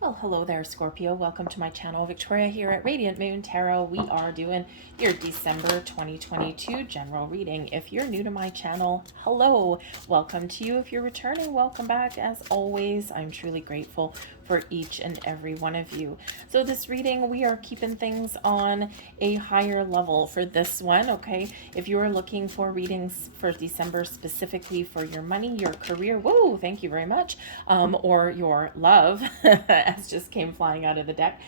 Well, hello there, Scorpio. Welcome to my channel. Victoria here at Radiant Moon Tarot. We are doing your December 2022 general reading. If you're new to my channel, hello. Welcome to you. If you're returning, welcome back. As always, I'm truly grateful for each and every one of you. So this reading, we are keeping things on a higher level for this one, okay? If you are looking for readings for December specifically for your money, your career, whoa, thank you very much, or your love, as just came flying out of the deck,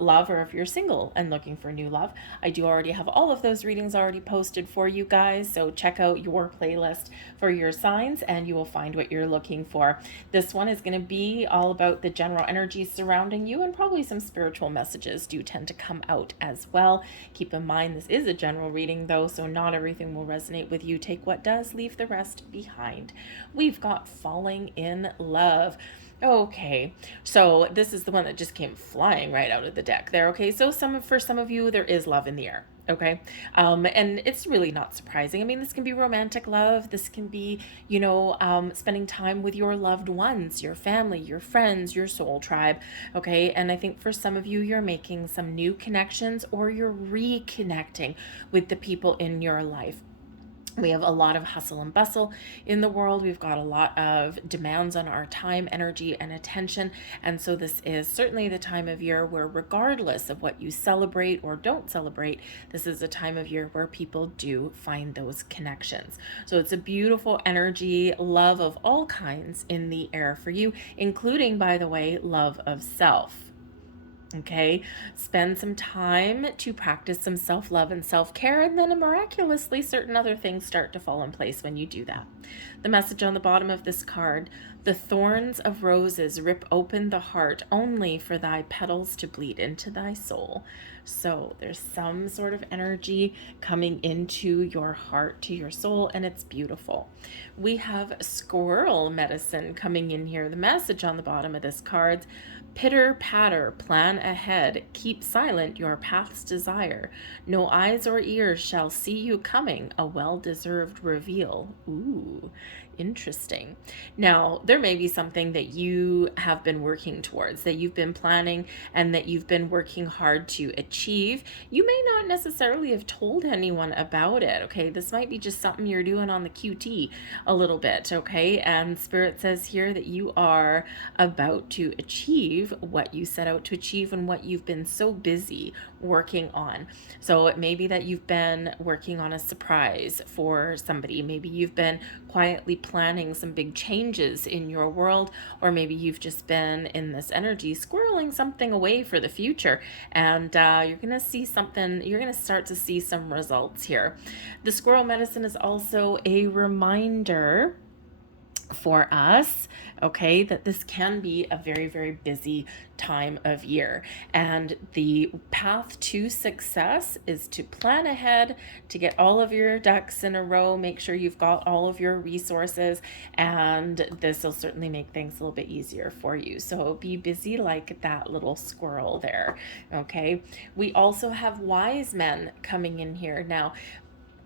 love, or if you're single and looking for new love, I do already have all of those readings already posted for you guys, so check out your playlist for your signs and you will find what you're looking for. This one is going to be all about the general energy surrounding you, and probably some spiritual messages do tend to come out as well. Keep in mind this is a general reading though, so not everything will resonate with you. Take what does, leave the rest behind. We've got falling in love. Okay, so this is the one that just came flying right out of the deck there. Okay, so for some of you, there is love in the air. Okay, and it's really not surprising. I mean, this can be romantic love. This can be, spending time with your loved ones, your family, your friends, your soul tribe. Okay, and I think for some of you, you're making some new connections, or you're reconnecting with the people in your life. We have a lot of hustle and bustle in the world. We've got a lot of demands on our time, energy, and attention. And so this is certainly the time of year where, regardless of what you celebrate or don't celebrate, this is a time of year where people do find those connections. So it's a beautiful energy, love of all kinds in the air for you, including, by the way, love of self. Okay, spend some time to practice some self-love and self-care, and then miraculously certain other things start to fall in place when you do that. The message on the bottom of this card: the thorns of roses rip open the heart only for thy petals to bleed into thy soul. So there's some sort of energy coming into your heart, to your soul, and it's beautiful. We have squirrel medicine coming in here. The message on the bottom of this card: pitter patter, plan ahead, keep silent your path's desire. No eyes or ears shall see you coming, a well-deserved reveal. Ooh, interesting. Now, there may be something that you have been working towards, that you've been planning, and that you've been working hard to achieve. You may not necessarily have told anyone about it, okay? This might be just something you're doing on the QT a little bit, okay? And Spirit says here that you are about to achieve what you set out to achieve and what you've been so busy working on. So it may be that you've been working on a surprise for somebody. Maybe you've been quietly planning some big changes in your world, or maybe you've just been in this energy squirreling something away for the future, and you're going to see something, you're going to start to see some results here. The squirrel medicine is also a reminder for us, okay, that this can be a very, very busy time of year. And the path to success is to plan ahead, to get all of your ducks in a row, make sure you've got all of your resources, and this will certainly make things a little bit easier for you. So be busy like that little squirrel there, okay? We also have wise men coming in here. Now,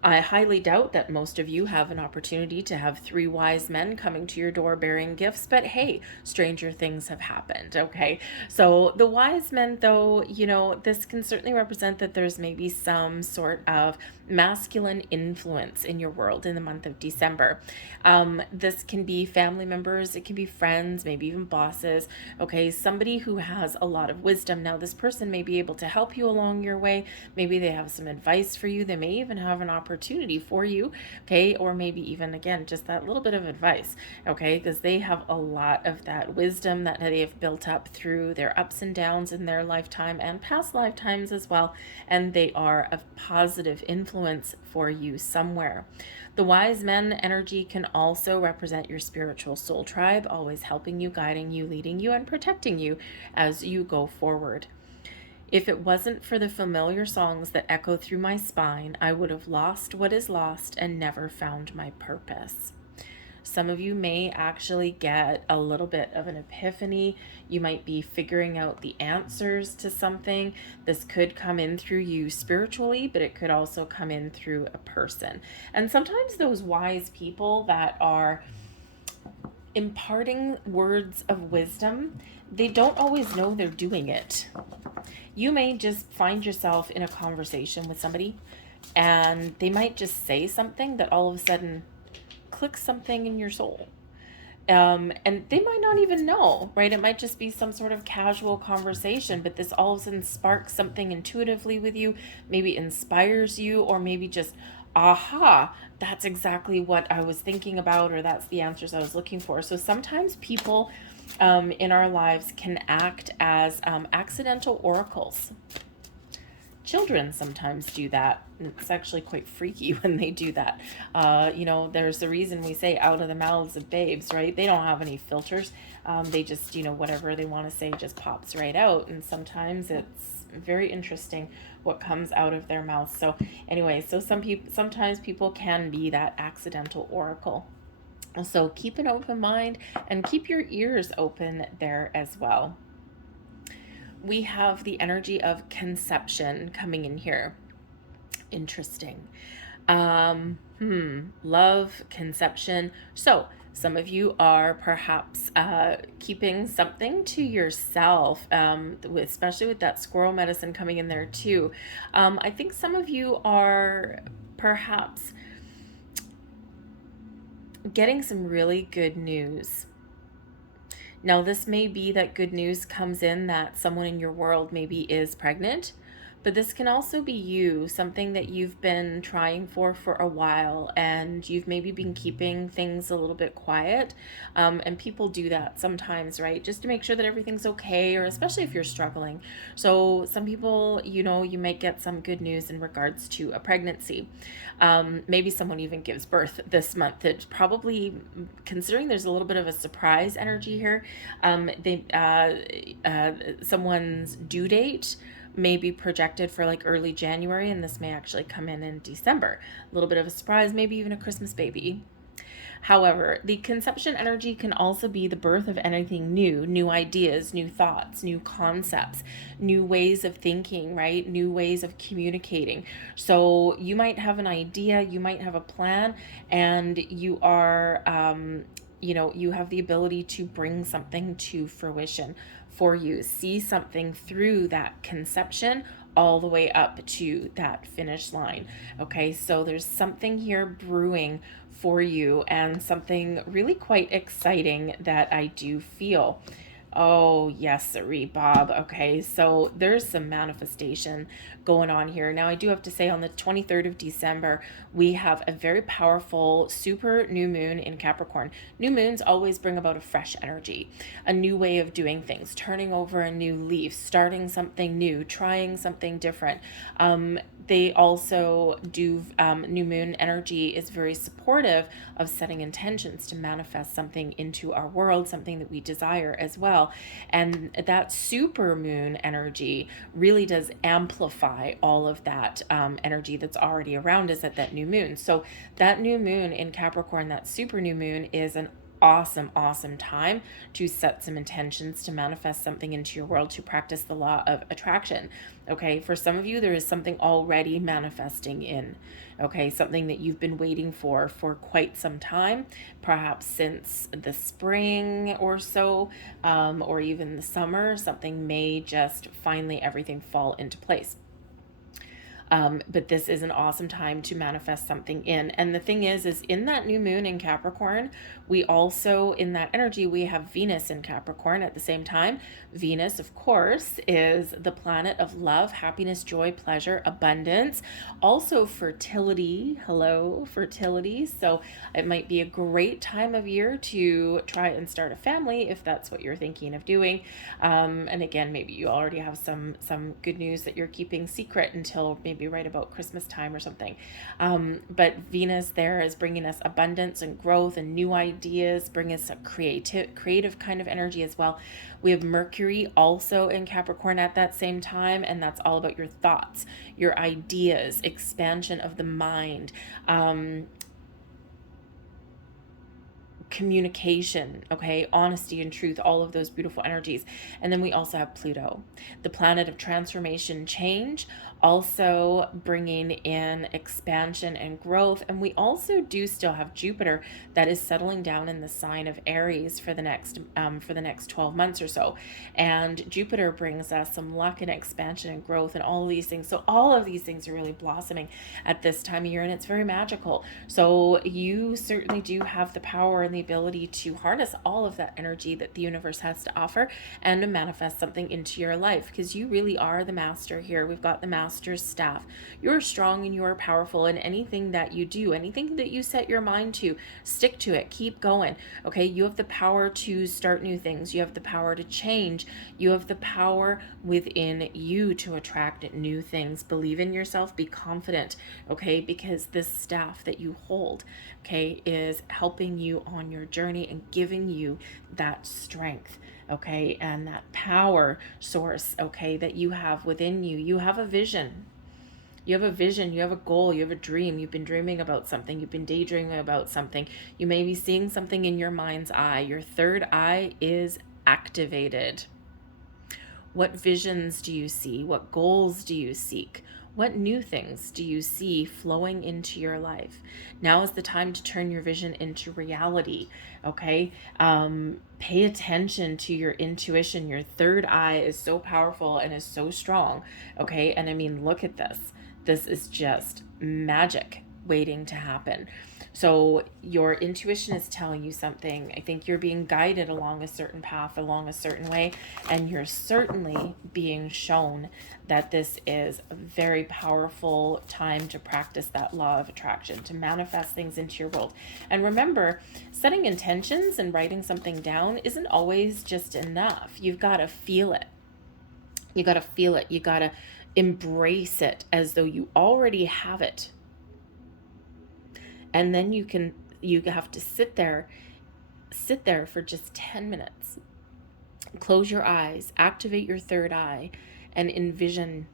I highly doubt that most of you have an opportunity to have 3 wise men coming to your door bearing gifts, but hey, stranger things have happened, okay? So the wise men, though, this can certainly represent that there's maybe some sort of masculine influence in your world in the month of December. This can be family members, it can be friends, maybe even bosses, okay? Somebody who has a lot of wisdom. Now, this person may be able to help you along your way. Maybe they have some advice for you. They may even have an opportunity for you, okay? Or maybe even, again, just that little bit of advice, okay? Because they have a lot of that wisdom that they've built up through their ups and downs in their lifetime and past lifetimes as well, and they are a positive influence for you somewhere. The wise men energy can also represent your spiritual soul tribe, always helping you, guiding you, leading you, and protecting you as you go forward. If it wasn't for the familiar songs that echo through my spine, I would have lost what is lost and never found my purpose. Some of you may actually get a little bit of an epiphany. You might be figuring out the answers to something. This could come in through you spiritually, but it could also come in through a person. And sometimes those wise people that are imparting words of wisdom, they don't always know they're doing it. You may just find yourself in a conversation with somebody and they might just say something that all of a sudden clicks something in your soul. And they might not even know, right? It might just be some sort of casual conversation, but this all of a sudden sparks something intuitively with you, maybe inspires you, or maybe just, aha, that's exactly what I was thinking about, or that's the answers I was looking for. So sometimes people in our lives can act as accidental oracles. Children sometimes do that. It's actually quite freaky when they do that. There's the reason we say out of the mouths of babes, right? They don't have any filters. They just, whatever they want to say just pops right out. And sometimes it's very interesting what comes out of their mouths. So anyway, sometimes people can be that accidental oracle. So keep an open mind and keep your ears open there as well. We have the energy of conception coming in here. Interesting. Love, conception. So some of you are perhaps keeping something to yourself, especially with that squirrel medicine coming in there too. I think some of you are perhaps getting some really good news. Now, this may be that good news comes in that someone in your world maybe is pregnant, but this can also be you, something that you've been trying for a while, and you've maybe been keeping things a little bit quiet. And people do that sometimes, right? Just to make sure that everything's okay, or especially if you're struggling. So some people, you might get some good news in regards to a pregnancy. Maybe someone even gives birth this month. It's probably, considering there's a little bit of a surprise energy here, someone's due date may be projected for like early January, and this may actually come in December. A little bit of a surprise, maybe even a Christmas baby. However, the conception energy can also be the birth of anything new ideas, new thoughts, new concepts, new ways of thinking, right? New ways of communicating. So you might have an idea, you might have a plan, and you are, you have the ability to bring something to fruition for you. See something through that conception all the way up to that finish line. Okay, so there's something here brewing for you, and something really quite exciting that I do feel. Oh, yes, sirree, Bob. Okay, so there's some manifestation going on here. Now, I do have to say, on the 23rd of December, we have a very powerful super new moon in Capricorn. New moons always bring about a fresh energy, a new way of doing things, turning over a new leaf, starting something new, trying something different. They also do, new moon energy is very supportive of setting intentions to manifest something into our world, something that we desire as well. And that super moon energy really does amplify all of that energy that's already around us at that new moon. So that new moon in Capricorn, that super new moon, is an awesome time to set some intentions to manifest something into your world, to practice the law of attraction. Okay, for some of you, there is something already manifesting in, okay, something that you've been waiting for quite some time, perhaps since the spring or so, or even the summer. Something may just finally everything fall into place. But this is an awesome time to manifest something in. And the thing is in that new moon in Capricorn, we also, in that energy, we have Venus in Capricorn at the same time. Venus, of course, is the planet of love, happiness, joy, pleasure, abundance, also fertility. Hello, fertility. So it might be a great time of year to try and start a family if that's what you're thinking of doing. And again, maybe you already have some good news that you're keeping secret until maybe right about Christmas time or something. But Venus there is bringing us abundance and growth and new ideas, bringing us a creative kind of energy as well. We have Mercury also in Capricorn at that same time, and that's all about your thoughts, your ideas, expansion of the mind, communication, okay, honesty and truth, all of those beautiful energies. And then we also have Pluto, the planet of transformation, change, also bringing in expansion and growth. And we also do still have Jupiter that is settling down in the sign of Aries for the next 12 months or so. And Jupiter brings us some luck and expansion and growth and all these things. So all of these things are really blossoming at this time of year, and it's very magical. So you certainly do have the power and the ability to harness all of that energy that the universe has to offer and to manifest something into your life, because you really are the master here. We've got the master's staff. You're strong and you're powerful, and anything that you do, anything that you set your mind to, stick to it, keep going. Okay, you have the power to start new things. You have the power to change. You have the power within you to attract new things. Believe in yourself, be confident, okay, because this staff that you hold, okay, is helping you on your journey and giving you that strength, okay, and that power source, okay, that you have within you. You have a vision. You have a vision, you have a goal, you have a dream. You've been dreaming about something, you've been daydreaming about something. You may be seeing something in your mind's eye. Your third eye is activated. What visions do you see? What goals do you seek? What new things do you see flowing into your life? Now is the time to turn your vision into reality, okay? Pay attention to your intuition. Your third eye is so powerful and is so strong, okay? And I mean, look at this. This is just magic waiting to happen. So your intuition is telling you something. I think you're being guided along a certain path, along a certain way, and you're certainly being shown that this is a very powerful time to practice that law of attraction, to manifest things into your world. And remember, setting intentions and writing something down isn't always just enough. You've got to feel it. You got to feel it. You got to embrace it as though you already have it. And then you have to sit there for just 10 minutes. Close your eyes, activate your third eye, and envision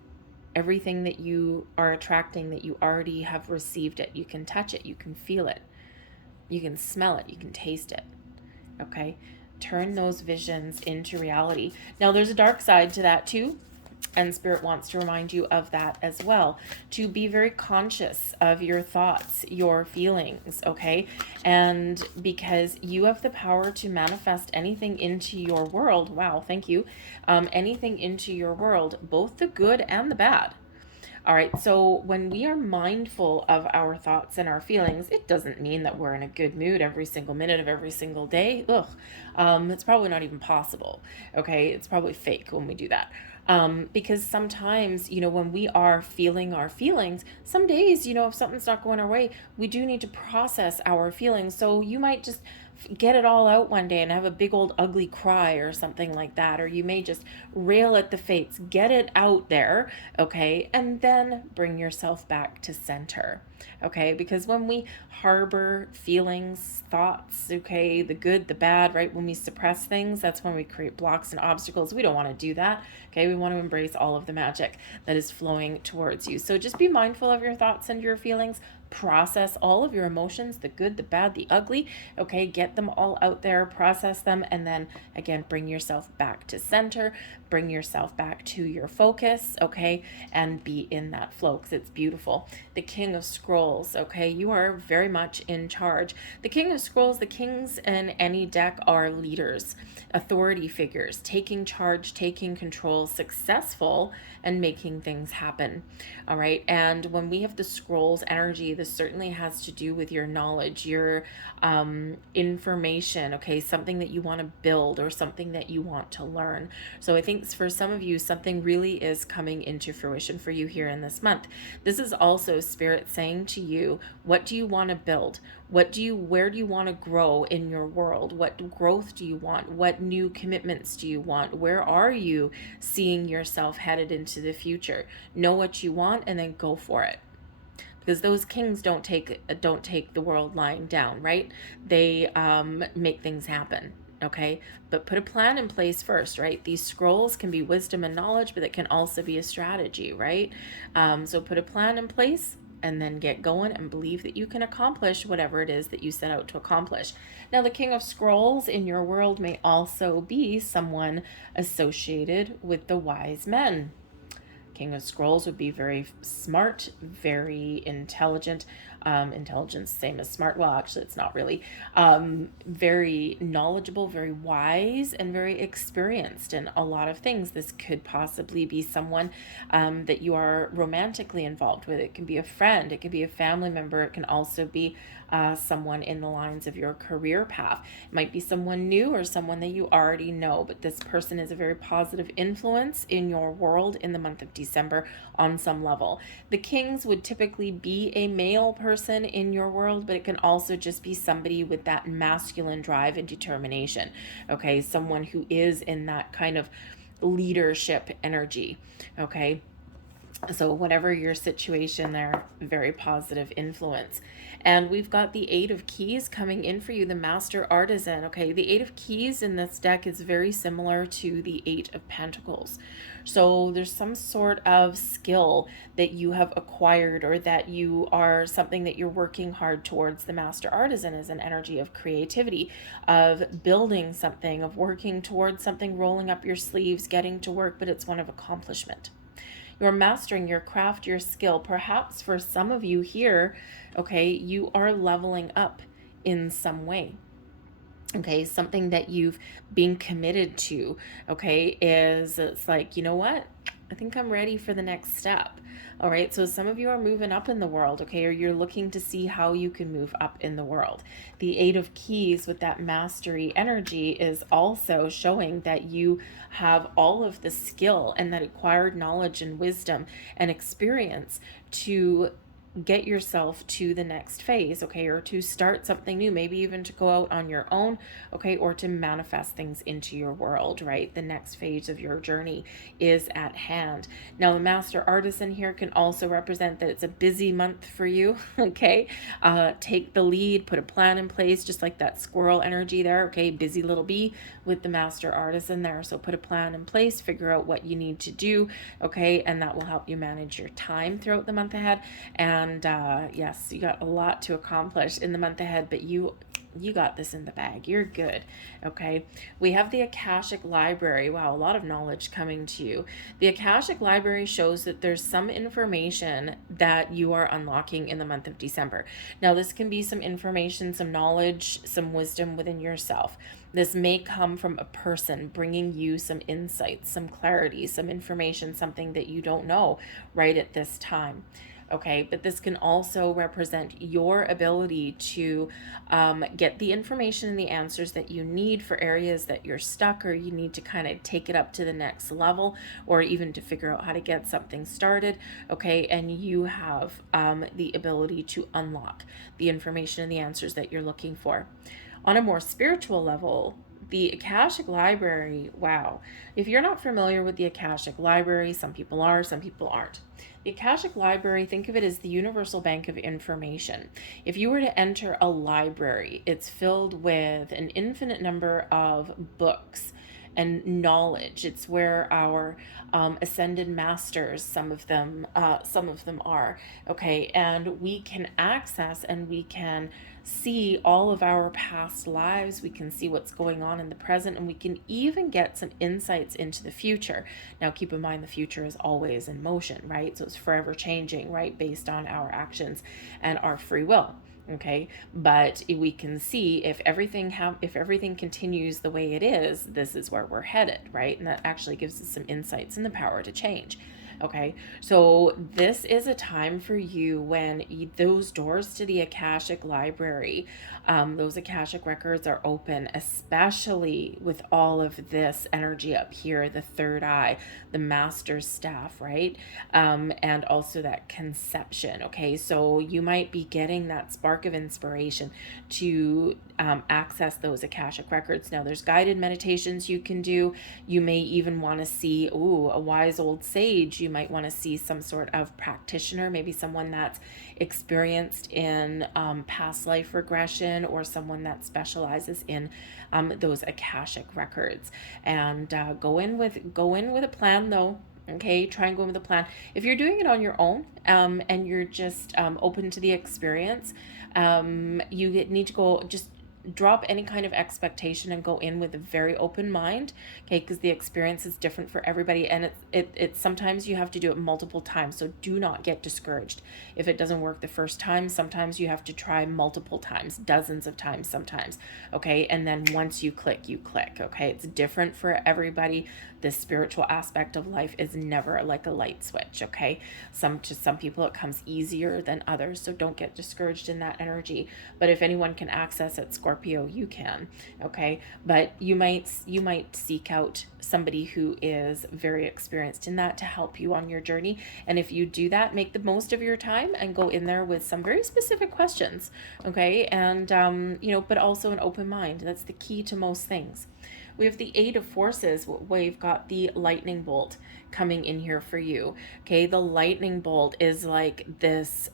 everything that you are attracting, that you already have received it. You can touch it, you can feel it, you can smell it, you can taste it. Okay? Turn those visions into reality. Now, there's a dark side to that too. And Spirit wants to remind you of that as well, to be very conscious of your thoughts, your feelings, okay? And because you have the power to manifest anything into your world, wow, thank you, anything into your world, both the good and the bad. All right, so when we are mindful of our thoughts and our feelings, it doesn't mean that we're in a good mood every single minute of every single day. It's probably not even possible, okay? It's probably fake when we do that. Because sometimes, when we are feeling our feelings, some days, if something's not going our way, we do need to process our feelings. So you might just get it all out one day and have a big old ugly cry or something like that. Or you may just rail at the fates, get it out there, okay? And then bring yourself back to center, okay? Because when we harbor feelings, thoughts, okay, the good, the bad, right? When we suppress things, that's when we create blocks and obstacles. We don't want to do that, okay? We want to embrace all of the magic that is flowing towards you. So just be mindful of your thoughts and your feelings. Process all of your emotions, the good, the bad, the ugly, okay? Get them all out there, process them, and then again, bring yourself back to center, bring yourself back to your focus, okay? And be in that flow, because it's beautiful. The King of Scrolls, okay? You are very much in charge. The King of Scrolls, the kings in any deck are leaders, authority figures, taking charge, taking control, successful, and making things happen, all right? And when we have the scrolls energy, this certainly has to do with your knowledge, your information, okay? Something that you want to build or something that you want to learn. So I think for some of you, something really is coming into fruition for you here in this month. This is also Spirit saying to you, what do you want to build? Where do you want to grow in your world? What growth do you want? What new commitments do you want? Where are you seeing yourself headed into the future? Know what you want and then go for it. Because those kings don't take the world lying down, right? They make things happen, okay? But put a plan in place first, right? These scrolls can be wisdom and knowledge, but it can also be a strategy, right? So put a plan in place and then get going and believe that you can accomplish whatever it is that you set out to accomplish. Now, the King of Scrolls in your world may also be someone associated with the wise men. King of Scrolls would be very smart, very intelligent. Intelligence, same as smart. Well, actually, it's not really. Very knowledgeable, very wise, and very experienced in a lot of things. This could possibly be someone that you are romantically involved with. It can be a friend, it could be a family member, it can also be someone in the lines of your career path. It might be someone new or someone that you already know, but this person is a very positive influence in your world in the month of December on some level. The Kings would typically be a male person in your world, but it can also just be somebody with that masculine drive and determination. Okay, someone who is in that kind of leadership energy. Okay, so whatever your situation there, very positive influence. And we've got the Eight of Keys coming in for you, the Master Artisan. Okay, the Eight of Keys in this deck is very similar to the Eight of Pentacles. So there's some sort of skill that you have acquired, or that you are something that you're working hard towards. The Master Artisan is an energy of creativity, of building something, of working towards something, rolling up your sleeves, getting to work, but it's one of accomplishment. You're mastering your craft, your skill. Perhaps for some of you here, okay, you are leveling up in some way. Okay, something that you've been committed to, okay, is it's like, you know what? I think I'm ready for the next step. All right, so some of you are moving up in the world, okay, or you're looking to see how you can move up in the world. The Eight of Keys with that mastery energy is also showing that you have all of the skill and that acquired knowledge and wisdom and experience to get yourself to the next phase, okay, or to start something new, maybe even to go out on your own, okay, or to manifest things into your world, right? The next phase of your journey is at hand. Now, the Master Artisan here can also represent that it's a busy month for you, okay? Take the lead, put a plan in place, just like that squirrel energy there, okay? Busy little bee with the Master Artisan there. So put a plan in place, figure out what you need to do, okay, and that will help you manage your time throughout the month ahead. And yes, you got a lot to accomplish in the month ahead, but you got this in the bag. You're good. Okay. We have the Akashic Library. Wow, a lot of knowledge coming to you. The Akashic Library shows that there's some information that you are unlocking in the month of December. Now, this can be some information, some knowledge, some wisdom within yourself. This may come from a person bringing you some insights, some clarity, some information, something that you don't know right at this time. Okay, but this can also represent your ability to get the information and the answers that you need for areas that you're stuck, or you need to kind of take it up to the next level, or even to figure out how to get something started. Okay, and you have the ability to unlock the information and the answers that you're looking for. On a more spiritual level, the Akashic Library, wow. If you're not familiar with the Akashic Library, some people are, some people aren't. The Akashic Library, think of it as the universal bank of information. If you were to enter a library, it's filled with an infinite number of books and knowledge. It's where our ascended masters, some of them are, okay, and we can access and we can see all of our past lives. We can see what's going on in the present, and we can even get some insights into the future. Now, keep in mind, the future is always in motion, right? So it's forever changing, right, based on our actions and our free will. Okay, but we can see if everything continues the way it is, this is where we're headed, right? And that actually gives us some insights and the power to change. Okay, so this is a time for you when those doors to the Akashic Library, those Akashic records are open, especially with all of this energy up here, the third eye, the master's staff, right? And also that conception. Okay, so you might be getting that spark of inspiration to access those Akashic records. Now, there's guided meditations you can do. You may even want to see, a wise old sage. You might want to see some sort of practitioner, maybe someone that's experienced in past life regression, or someone that specializes in those Akashic records. And go in with a plan, though. Okay, try and go in with a plan. If you're doing it on your own and you're just open to the experience, you need to go just drop any kind of expectation and go in with a very open mind, okay, because the experience is different for everybody, and it's sometimes you have to do it multiple times, so do not get discouraged if it doesn't work the first time. Sometimes you have to try multiple times, dozens of times sometimes, okay, and then once you click, okay. It's different for everybody. The spiritual aspect of life is never like a light switch, okay. To some people it comes easier than others, so don't get discouraged in that energy. But if anyone can access it, Scorpio, you can, okay. But you might seek out somebody who is very experienced in that to help you on your journey. And if you do that, make the most of your time and go in there with some very specific questions, okay. And but also an open mind. That's the key to most things. We have the Eight of Forces. We've got the lightning bolt coming in here for you. Okay, the lightning bolt is like this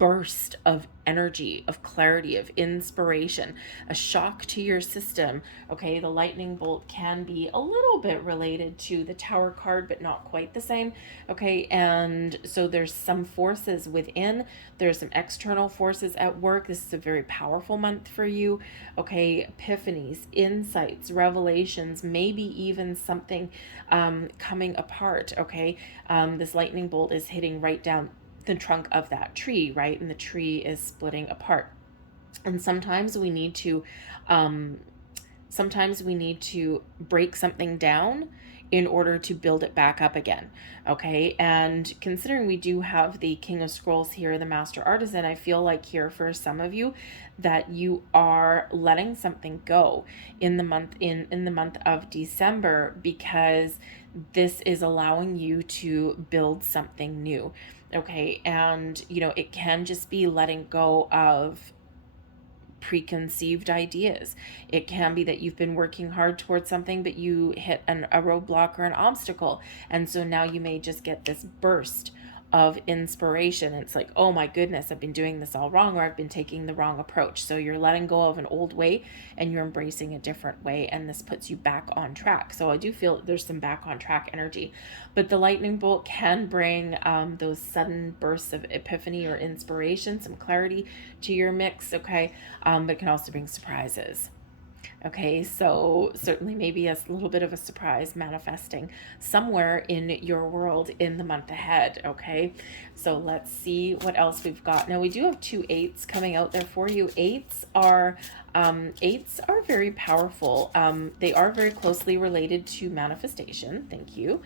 burst of energy, of clarity, of inspiration, a shock to your system. Okay, the lightning bolt can be a little bit related to the Tower card, but not quite the same. Okay, and so there's some forces within, there's some external forces at work. This is a very powerful month for you. Okay, epiphanies, insights, revelations, maybe even something coming apart. Okay, this lightning bolt is hitting right down the trunk of that tree, right? And the tree is splitting apart. And sometimes we need to break something down in order to build it back up again. Okay, and considering we do have the King of Scrolls here, the Master Artisan, I feel like here for some of you that you are letting something go in the month of December, because this is allowing you to build something new. Okay, and it can just be letting go of preconceived ideas. It can be that you've been working hard towards something, but you hit a roadblock or an obstacle, and so now you may just get this burst of inspiration. It's like, oh my goodness, I've been doing this all wrong, or I've been taking the wrong approach. So you're letting go of an old way and you're embracing a different way, and this puts you back on track. So I do feel there's some back on track energy, but the lightning bolt can bring those sudden bursts of epiphany or inspiration, some clarity to your mix, okay, but it can also bring surprises. Okay, so certainly maybe a little bit of a surprise manifesting somewhere in your world in the month ahead. Okay, so let's see what else we've got. Now we do have two eights coming out there for you. Eights are very powerful. They are very closely related to manifestation. Thank you.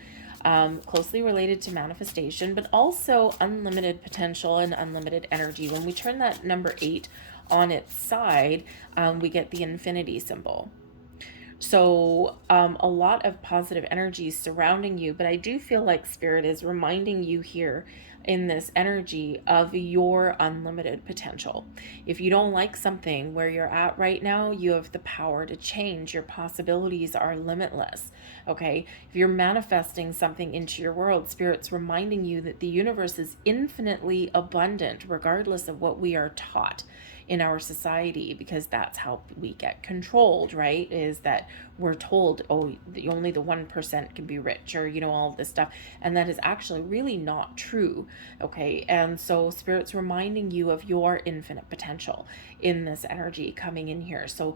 Closely related to manifestation, but also unlimited potential and unlimited energy. When we turn that number 8 on its side, we get the infinity symbol. So a lot of positive energy surrounding you, but I do feel like Spirit is reminding you here in this energy of your unlimited potential. If you don't like something where you're at right now, you have the power to change. Your possibilities are limitless. Okay, if you're manifesting something into your world, Spirit's reminding you that the universe is infinitely abundant, regardless of what we are taught in our society, because that's how we get controlled, right? Is that we're told, oh, only the 1% can be rich, or all of this stuff, and that is actually really not true. Okay, and so Spirit's reminding you of your infinite potential in this energy coming in here. So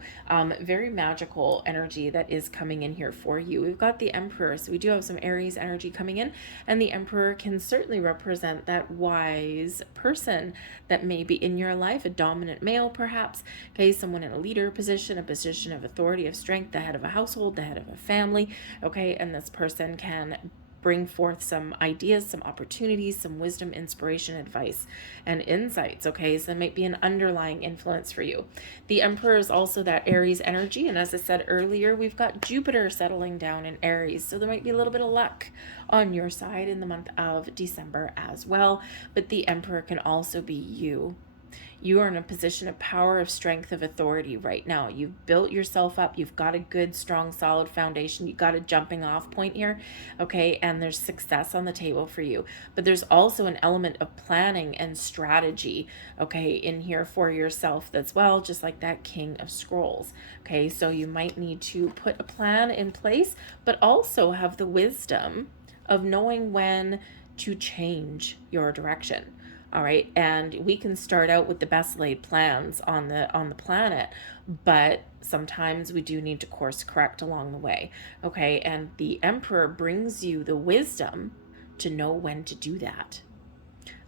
very magical energy that is coming in here for you. We've got the Emperor, so we do have some Aries energy coming in, and the Emperor can certainly represent that wise person that may be in your life, a dominant male perhaps, okay, someone in a leader position, a position of authority, of strength, the head of a household, the head of a family, okay, and this person can bring forth some ideas, some opportunities, some wisdom, inspiration, advice, and insights, okay? So there might be an underlying influence for you. The Emperor is also that Aries energy, and as I said earlier, we've got Jupiter settling down in Aries, so there might be a little bit of luck on your side in the month of December as well, but the Emperor can also be you. You are in a position of power, of strength, of authority right now. You've built yourself up. You've got a good, strong, solid foundation. You've got a jumping off point here, okay? And there's success on the table for you. But there's also an element of planning and strategy, okay, in here for yourself as well, just like that King of Scrolls, okay? So you might need to put a plan in place, but also have the wisdom of knowing when to change your direction. All right, and we can start out with the best laid plans on the planet, but sometimes we do need to course correct along the way. Okay, and the Emperor brings you the wisdom to know when to do that.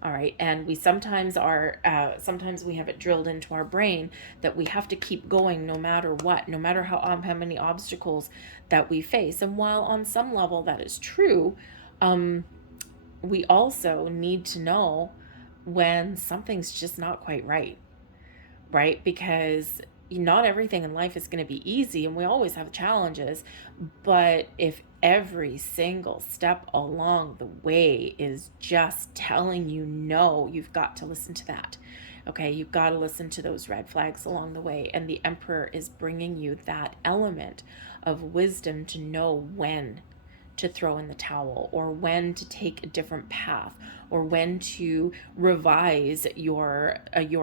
All right, and we sometimes are sometimes we have it drilled into our brain that we have to keep going no matter what, no matter how many obstacles that we face. And while on some level that is true, we also need to know when something's just not quite right, right? Because not everything in life is going to be easy, and we always have challenges. But if every single step along the way is just telling you no, you've got to listen to that. Okay, you've got to listen to those red flags along the way. And the Emperor is bringing you that element of wisdom to know when to throw in the towel, or when to take a different path, or when to revise your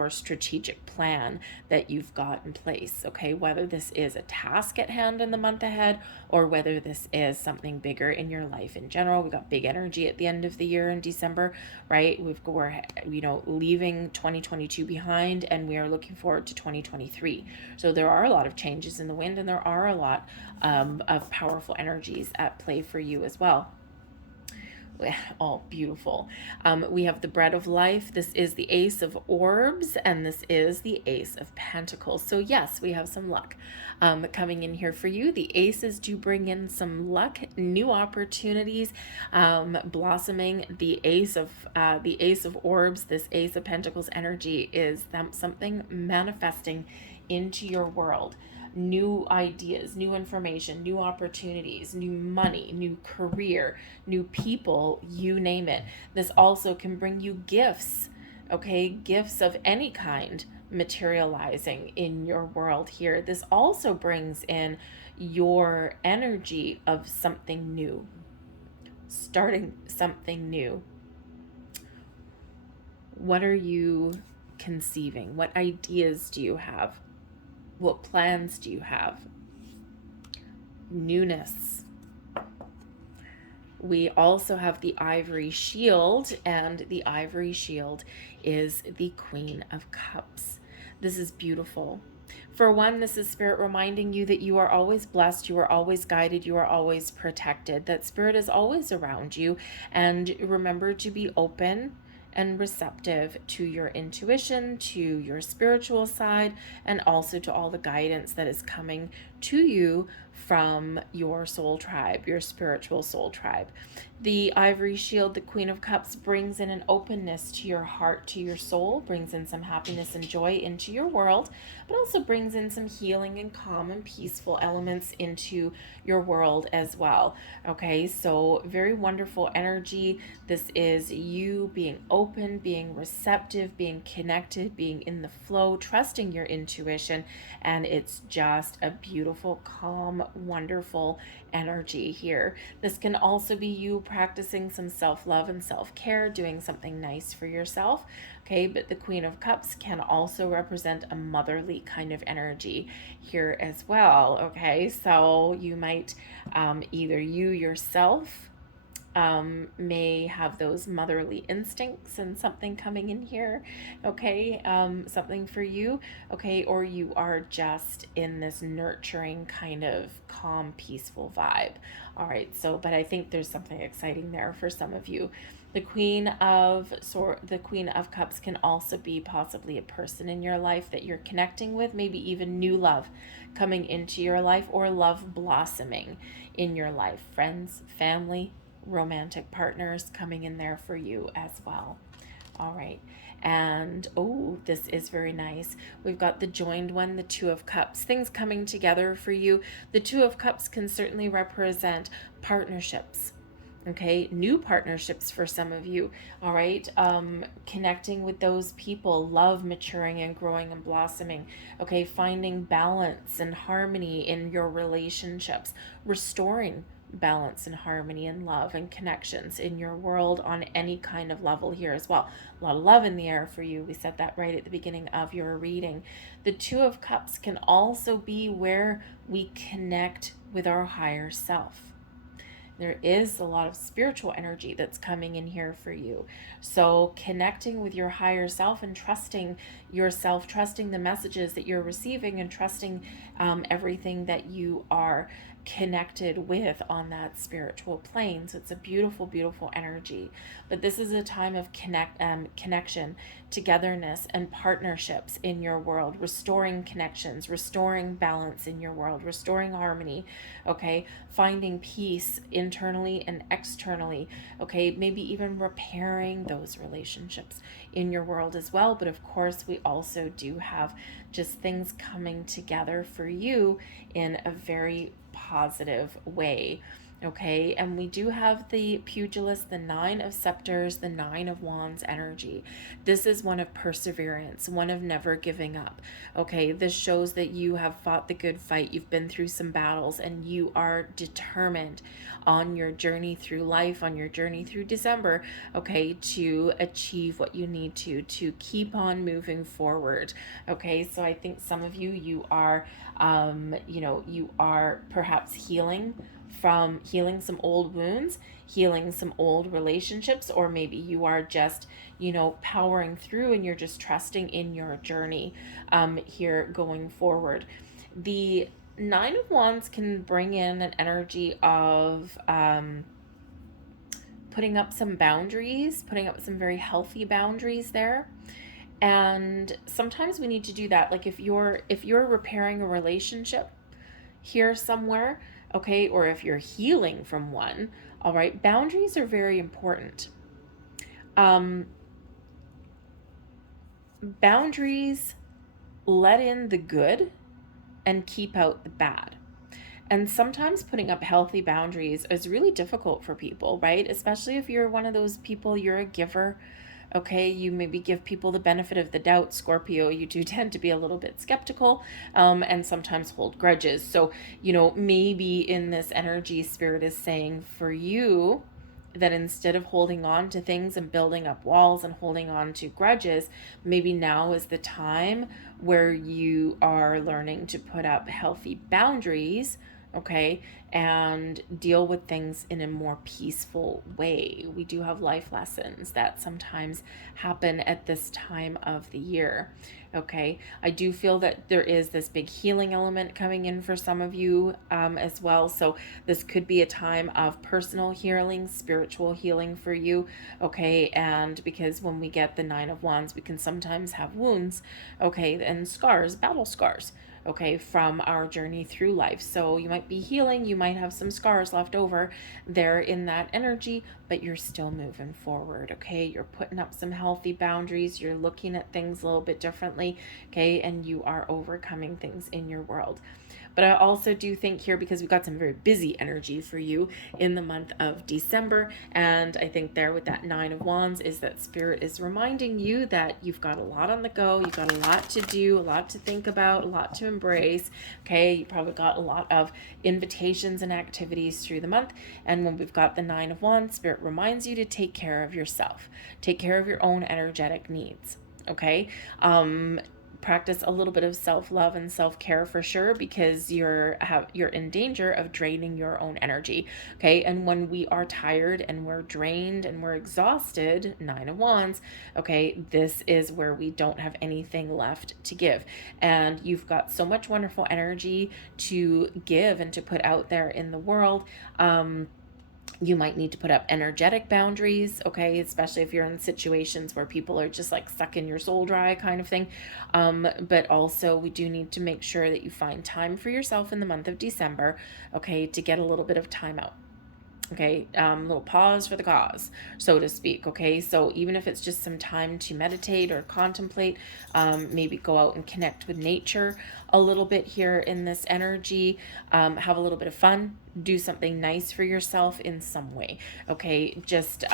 strategic plan that you've got in place. Okay, whether this is a task at hand in the month ahead, or whether this is something bigger in your life in general. We got big energy at the end of the year in December, right? We're leaving 2022 behind, and we are looking forward to 2023. So there are a lot of changes in the wind, and there are a lot of powerful energies at play for you as well. All beautiful. We have the bread of life. This is the Ace of Orbs, and this is the Ace of Pentacles. So yes, we have some luck coming in here for you. The aces do bring in some luck, new opportunities blossoming. The Ace of Orbs, this Ace of Pentacles energy is something manifesting into your world. New ideas, new information, new opportunities, new money, new career, new people, you name it. This also can bring you gifts, okay? Gifts of any kind materializing in your world here. This also brings in your energy of something new, starting something new. What are you conceiving? What ideas do you have? What plans do you have? Newness. We also have the Ivory Shield, and the Ivory Shield is the Queen of Cups. This is beautiful. For one, this is Spirit reminding you that you are always blessed, you are always guided, you are always protected, that Spirit is always around you. And remember to be open and receptive to your intuition, to your spiritual side, and also to all the guidance that is coming to you from your soul tribe, your spiritual soul tribe. The Ivory Shield, the Queen of Cups, brings in an openness to your heart, to your soul, brings in some happiness and joy into your world, but also brings in some healing and calm and peaceful elements into your world as well. Okay, so very wonderful energy. This is you being open, being receptive, being connected, being in the flow, trusting your intuition, and it's just a beautiful, calm, wonderful energy here. This can also be you practicing some self-love and self-care, doing something nice for yourself. Okay, but the Queen of Cups can also represent a motherly kind of energy here as well. Okay, so you might either you yourself may have those motherly instincts and something coming in here, okay, something for you, okay, or you are just in this nurturing kind of calm, peaceful vibe. All right, so but I think there's something exciting there for some of you. The Queen of Cups can also be possibly a person in your life that you're connecting with, maybe even new love coming into your life, or love blossoming in your life, friends, family, romantic partners coming in there for you as well. All right, and oh, this is very nice. We've got the joined one, the Two of Cups, things coming together for you. The Two of Cups can certainly represent partnerships, okay, new partnerships for some of you. All right, connecting with those people, love maturing and growing and blossoming. Okay, finding balance and harmony in your relationships, restoring balance and harmony and love and connections in your world on any kind of level here as well. A lot of love in the air for you. We said that right at the beginning of your reading. The Two of Cups can also be where we connect with our higher self. There is a lot of spiritual energy that's coming in here for you. So connecting with your higher self and trusting yourself, trusting the messages that you're receiving, and trusting everything that you are connected with on that spiritual plane. So it's a beautiful, beautiful energy. But this is a time of connection, togetherness, and partnerships in your world, restoring connections, restoring balance in your world, restoring harmony, okay? Finding peace internally and externally, okay? Maybe even repairing those relationships in your world as well. But of course, we also do have just things coming together for you in a very positive way. Okay, and we do have the pugilist, the 9 of Scepters, the 9 of Wands energy. This is one of perseverance, one of never giving up. Okay, this shows that you have fought the good fight, you've been through some battles, and you are determined on your journey through life, on your journey through December, okay, to achieve what you need to keep on moving forward. Okay, so I think some of you, you are, you are perhaps healing some old wounds, healing some old relationships, or maybe you are just, powering through and you're just trusting in your journey here going forward. The 9 of Wands can bring in an energy of putting up some boundaries, putting up some very healthy boundaries there. And sometimes we need to do that. Like if you're repairing a relationship here somewhere, okay, or if you're healing from one, all right, boundaries are very important. Boundaries let in the good and keep out the bad. And sometimes putting up healthy boundaries is really difficult for people, right? Especially if you're one of those people, you're a giver. Okay, you maybe give people the benefit of the doubt, Scorpio. You do tend to be a little bit skeptical and sometimes hold grudges. So, maybe in this energy, Spirit is saying for you that instead of holding on to things and building up walls and holding on to grudges, maybe now is the time where you are learning to put up healthy boundaries, okay, and deal with things in a more peaceful way. We do have life lessons that sometimes happen at this time of the year. Okay, I do feel that there is this big healing element coming in for some of you as well. So this could be a time of personal healing, spiritual healing for you. Okay, and because when we get the 9 of Wands, we can sometimes have wounds, okay, and scars, battle scars, okay, from our journey through life. So you might be healing, you might have some scars left over there in that energy, but you're still moving forward, okay? You're putting up some healthy boundaries, you're looking at things a little bit differently, okay? And you are overcoming things in your world. But I also do think here, because we've got some very busy energy for you in the month of December, and I think there with that 9 of Wands is that Spirit is reminding you that you've got a lot on the go, you've got a lot to do, a lot to think about, a lot to embrace, okay? You probably got a lot of invitations and activities through the month, and when we've got the 9 of Wands, Spirit reminds you to take care of yourself, take care of your own energetic needs, okay? Practice a little bit of self-love and self-care for sure, because you're in danger of draining your own energy, okay? And when we are tired and we're drained and we're exhausted, 9 of Wands, okay, this is where we don't have anything left to give. And you've got so much wonderful energy to give and to put out there in the world. You might need to put up energetic boundaries, okay, especially if you're in situations where people are just like sucking your soul dry kind of thing. But also we do need to make sure that you find time for yourself in the month of December, okay, to get a little bit of time out. Okay, little pause for the cause, so to speak. Okay, so even if it's just some time to meditate or contemplate, maybe go out and connect with nature a little bit here in this energy, have a little bit of fun, do something nice for yourself in some way. Okay, just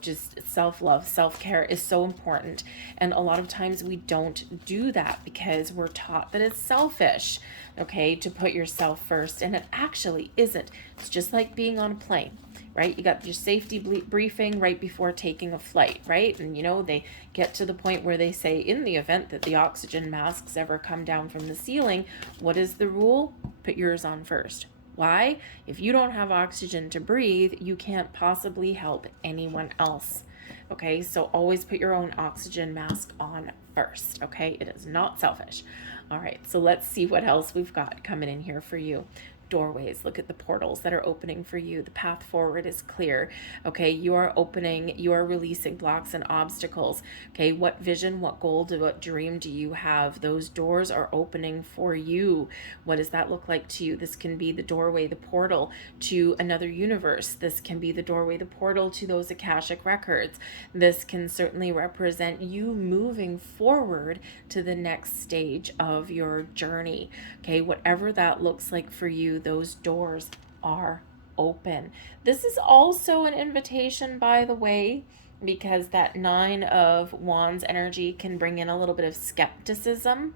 just self-love, self-care is so important, and a lot of times we don't do that because we're taught that it's selfish, okay, to put yourself first, and it actually isn't. It's just like being on a plane, right? You got your safety briefing right before taking a flight, right? And they get to the point where they say, in the event that the oxygen masks ever come down from the ceiling, what is the rule? Put yours on first. Why? If you don't have oxygen to breathe, you can't possibly help anyone else. Okay, so always put your own oxygen mask on first. Okay, it is not selfish. All right, so let's see what else we've got coming in here for you. Doorways. Look at the portals that are opening for you. The path forward is clear. Okay, you are opening, you are releasing blocks and obstacles. Okay, what vision, what goal, what dream do you have? Those doors are opening for you. What does that look like to you? This can be the doorway, the portal to another universe. This can be the doorway, the portal to those Akashic records. This can certainly represent you moving forward to the next stage of your journey. Okay, whatever that looks like for you, those doors are open. This is also an invitation, by the way, because that Nine of Wands energy can bring in a little bit of skepticism.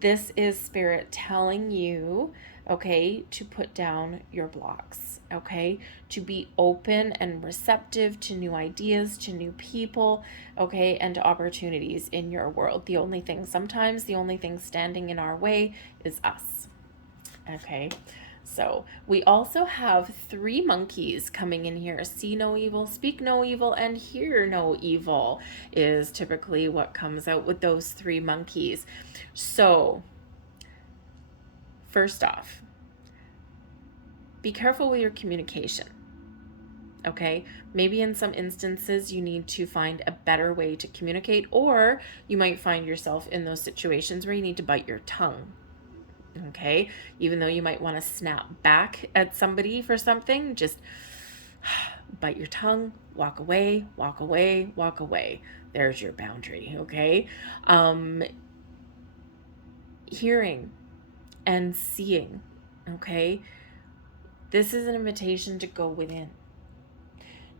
This is Spirit telling you, okay, to put down your blocks, okay, to be open and receptive to new ideas, to new people, okay, and to opportunities in your world. Sometimes the only thing standing in our way is us, okay. So we also have 3 monkeys coming in here. See no evil, speak no evil, and hear no evil is typically what comes out with those 3 monkeys. So first off, be careful with your communication. Okay, maybe in some instances you need to find a better way to communicate, or you might find yourself in those situations where you need to bite your tongue. Okay, even though you might want to snap back at somebody for something, just bite your tongue, walk away, walk away, walk away. There's your boundary, okay? Hearing and seeing, okay? This is an invitation to go within.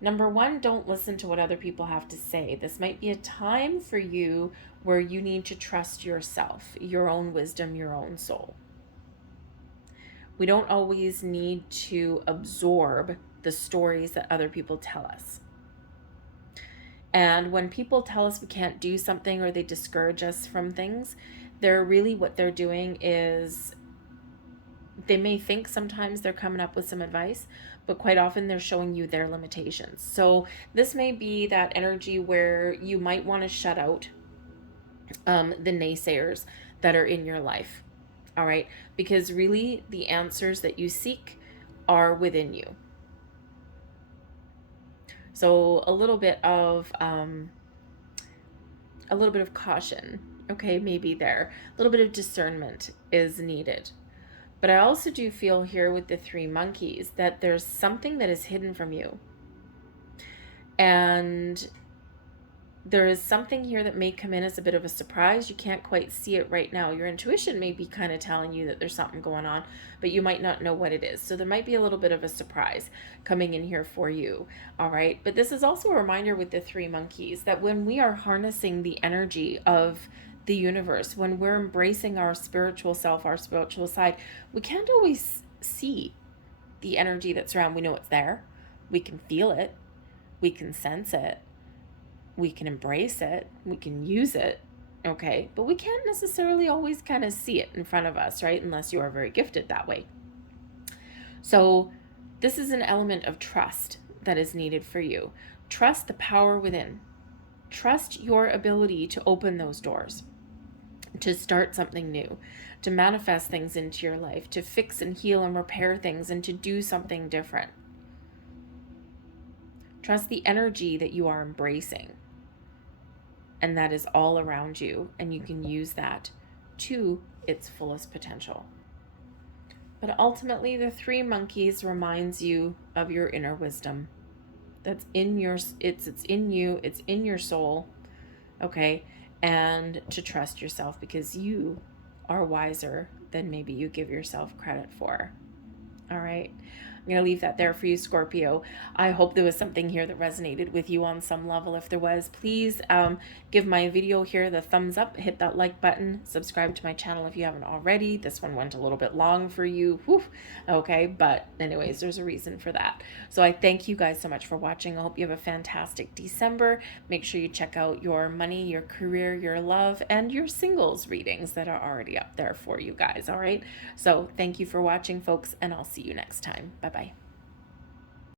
Number 1, don't listen to what other people have to say. This might be a time for you where you need to trust yourself, your own wisdom, your own soul. We don't always need to absorb the stories that other people tell us. And when people tell us we can't do something or they discourage us from things, what they're doing is they may think sometimes they're coming up with some advice, but quite often they're showing you their limitations. So this may be that energy where you might want to shut out the naysayers that are in your life. All right, because really the answers that you seek are within you. So a little bit of caution, okay, maybe there. A little bit of discernment is needed. But I also do feel here with the 3 monkeys that there's something that is hidden from you. And there is something here that may come in as a bit of a surprise. You can't quite see it right now. Your intuition may be kind of telling you that there's something going on, but you might not know what it is. So there might be a little bit of a surprise coming in here for you. All right. But this is also a reminder with the 3 monkeys that when we are harnessing the energy of the universe, when we're embracing our spiritual self, our spiritual side, we can't always see the energy that's around. We know it's there. We can feel it. We can sense it. We can embrace it, we can use it, okay? But we can't necessarily always kind of see it in front of us, right? Unless you are very gifted that way. So this is an element of trust that is needed for you. Trust the power within. Trust your ability to open those doors, to start something new, to manifest things into your life, to fix and heal and repair things, and to do something different. Trust the energy that you are embracing. And that is all around you, and you can use that to its fullest potential. But ultimately, the 3 monkeys reminds you of your inner wisdom. That's in your, it's in you, it's in your soul, okay? And to trust yourself, because you are wiser than maybe you give yourself credit for. All right. going to leave that there for you, Scorpio. I hope there was something here that resonated with you on some level. If there was, please give my video here the thumbs up, hit that like button, subscribe to my channel if you haven't already. This one went a little bit long for you. Whew. Okay, but anyways, there's a reason for that. So I thank you guys so much for watching. I hope you have a fantastic December. Make sure you check out your money, your career, your love, and your singles readings that are already up there for you guys. All right. So thank you for watching, folks, and I'll see you next time. Bye-bye.